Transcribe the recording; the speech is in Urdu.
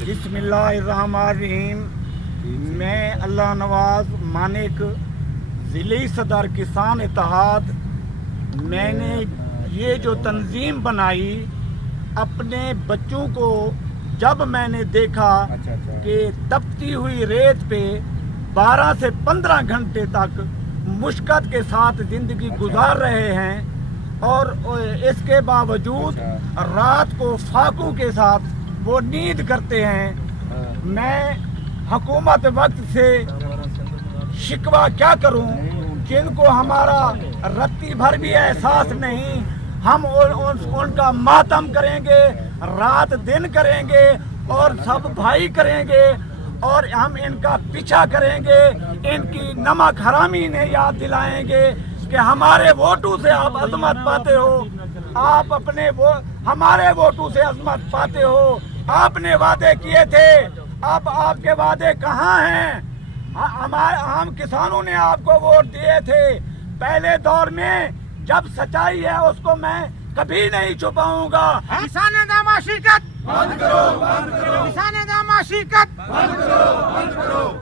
بسم اللہ الرحمن الرحیم۔ میں اللہ نواز مانک، ضلعی صدر کسان اتحاد۔ میں نے یہ جو تنظیم بنائی، اپنے بچوں کو جب میں نے دیکھا کہ تپتی ہوئی ریت پہ 12 سے 15 گھنٹے تک مشقت کے ساتھ زندگی گزار رہے ہیں اور اس کے باوجود رات کو فاقوں کے ساتھ وہ نیند کرتے ہیں، میں حکومت وقت سے شکوہ کیا کروں جن کو ہمارا رتی بھر بھی احساس نہیں۔ ہم ان کا ماتم کریں گے، رات دن کریں گے اور سب بھائی کریں گے اور ہم ان کا پیچھا کریں گے، ان کی نمک حرامی نے یاد دلائیں گے کہ ہمارے ووٹوں سے آپ عظمت پاتے ہو، آپ اپنے ہمارے ووٹوں سے عظمت پاتے ہو، آپ نے وعدے کیے تھے، اب آپ کے وعدے کہاں ہیں؟ ہم کسانوں نے آپ کو ووٹ دیے تھے پہلے دور میں، جب سچائی ہے اس کو میں کبھی نہیں چھپاؤں گا۔ کسان دامہ شرکت بند کرو، بند کرو، کسان دامہ شرکت بند کرو، بند کرو۔